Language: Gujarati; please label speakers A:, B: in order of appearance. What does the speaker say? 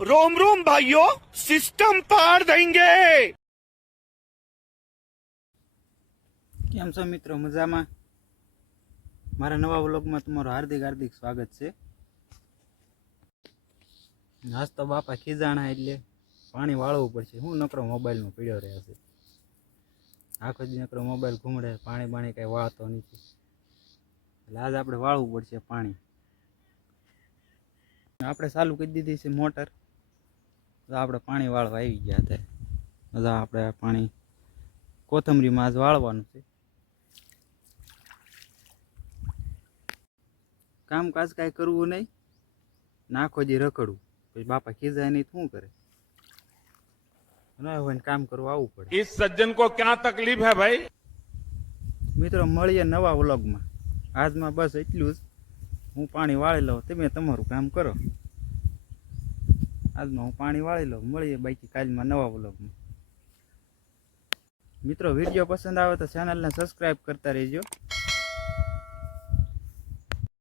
A: रोम रोम भाइयों सिस्टम पार देंगे
B: કેમ છો મિત્રો મજામાં મારા નવા વ્લોગમાં તમારું હાર્દિક હાર્દિક સ્વાગત છે આજ તો બાપા ખીજાણા એટલે પાણી વાળવું પડશે હું નકરો મોબાઈલમાં પીડ્યો રહ્યો છે આખો દી નકરો મોબાઈલ ઘૂમડે પાણી બાણી કાંઈ વાળતો નથી એટલે આજ આપણે વાળવું પડશે પાણી આપણે ચાલુ કરી દીધી છે મોટર તો આપણે પાણી વાળવા આવી ગયા હતા તો આપણે પાણી કોથમરીમાં આજ વાળવાનું છે. કામકાજ કાંઈ કરવું નહીં. નાખો જે રખડવું. પછી બાપા ખીજાય નહીં શું કરે? ના હોય ને કામ કરવું આવવું પડે.
C: એ સજ્જન કો ક્યાં તકલીફ હે ભાઈ
B: મિત્રો મળીએ નવા વ્લોગમાં. આજમાં બસ એટલું જ. હું પાણી વાળી લઉં તમે તમારું કામ કરો. આજમાં હું પાણી વાળી લઉં, મળીએ બાકી કાલમાં નવા વ્લોગમાં. મિત્રો, વીડિયો પસંદ આવે તો ચેનલને સબસ્ક્રાઈબ કરતા રહેજો.